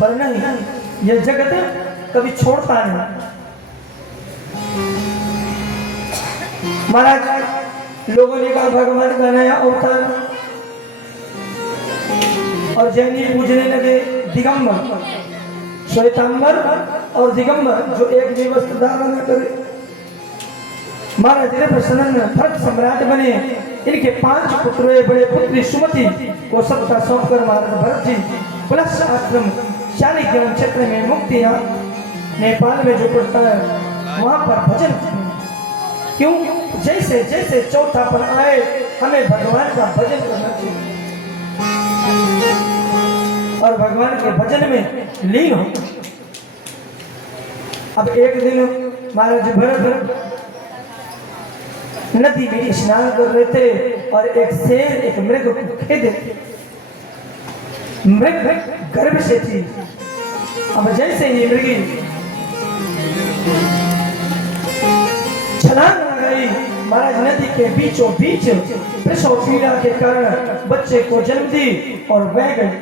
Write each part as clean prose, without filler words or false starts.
पर नहीं, यह जगत कभी छोड़ता नहीं। महाराज लोगों ने कहा भगवान का नया अवतार, और जैनी पूजने लगे दिगंबर, श्वेतांबर और दिगंबर जो एक भी वस्त्र धारण न करे। महाराज ने प्रसन्न भरत सम्राट बने। इनके 5 पुत्र हुए। बड़े पुत्री सुमति को सबका सौंपकर महाराज भरत जी प्लस आश्रम शालिग्राम क्षेत्र में मुक्ति नेपाल में जो पड़ता है वहां पर भजन। क्यों? जैसे जैसे चौथापन आए हमें भगवान का भजन करना चाहिए और भगवान के भजन में लीन हो। अब एक दिन महाराज भरत नदी में स्नान कर रहे थे और एक शेर एक मृग को खेदे। मृग गर्भ से थी। अब जैसे ही मृगी छलांग लगाई महाराज नदी के बीचों बीच प्रसव पीड़ा के कारण बच्चे को जन्म दी और बह गई।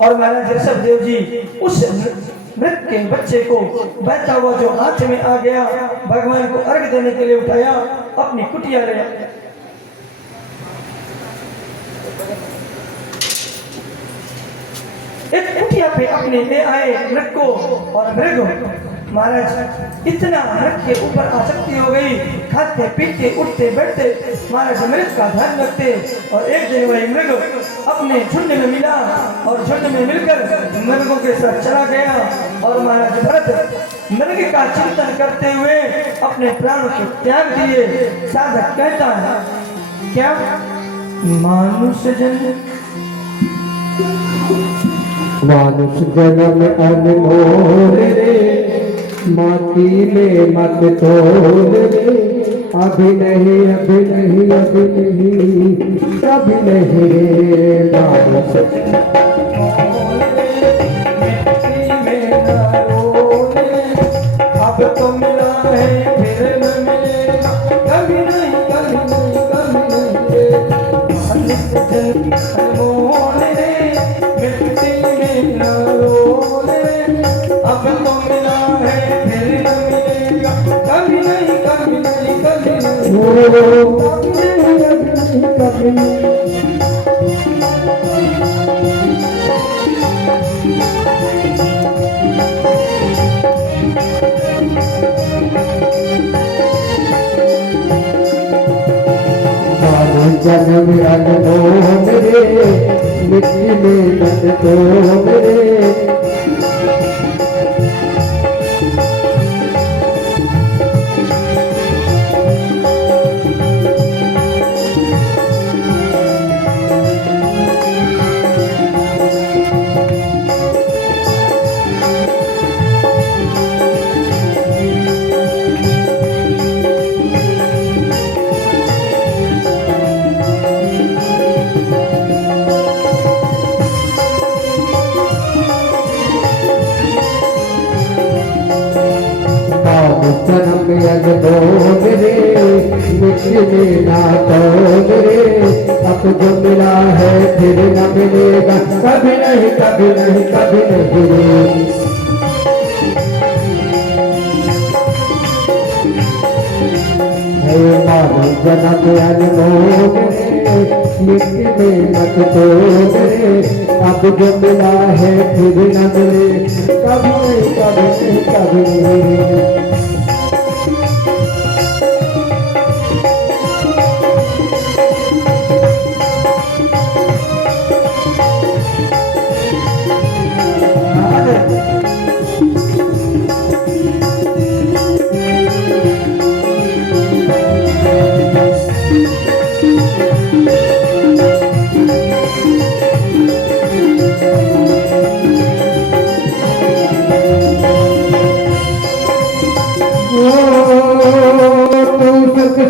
और महाराज ऋषभ देव जी उस मृत के बच्चे को बहता हुआ जो हाथ में आ गया भगवान को अर्घ देने के लिए उठाया, अपनी कुटिया ले एक कुटिया पे अपने ले आए मृग को। और मृग महाराज इतना मृग के ऊपर आसक्ति हो गई, खाते पीते उठते बैठते महाराज मृग का ध्यान रखते। और एक दिन वही मृग अपने झुंड में मिला और झुंड में मिलकर मृगों के साथ चला गया। और महाराज भरत मृग का चिंतन करते हुए अपने प्राणों को त्याग दिए। साधक कहता है क्या? मानुष जन्म अनमोल रे, माटी में मत तोल रे। अभी नहीं अभी नहीं अभी नहीं अभी नहीं मानुष अब तो मिला है फिर न मिलेगा, कभी नहीं कभी नहीं कभी नहीं। अनमोल रे मिट्टी में न रोले, अब तो मिला है फिर न मिलेगा, कभी नहीं कभी नहीं कभी नहीं। जन्म अनमोल रे, मिट्टी में मत तोल रे। जन्म अनमोल रे, मिट्टी में ना तोल रे। अब जो मिला है फिर न मिलेगा, कभी नहीं कभी नहीं कभी नहीं। मानो जन्म अनमोल रे, मिट्टी में मत तोल रे। अब जो मिला है फिर न मिले, कभी नहीं कभी नहीं कभी नहीं।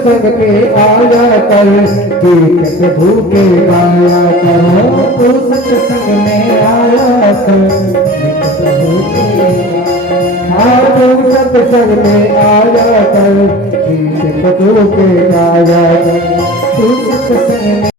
संग के आया कर, देख के भूखे गाया करो। तू सत्संग में आया कर, देख के भूखे तू सत्संग में आया कर, देख के भूखे गाया कर। तू सत्संग में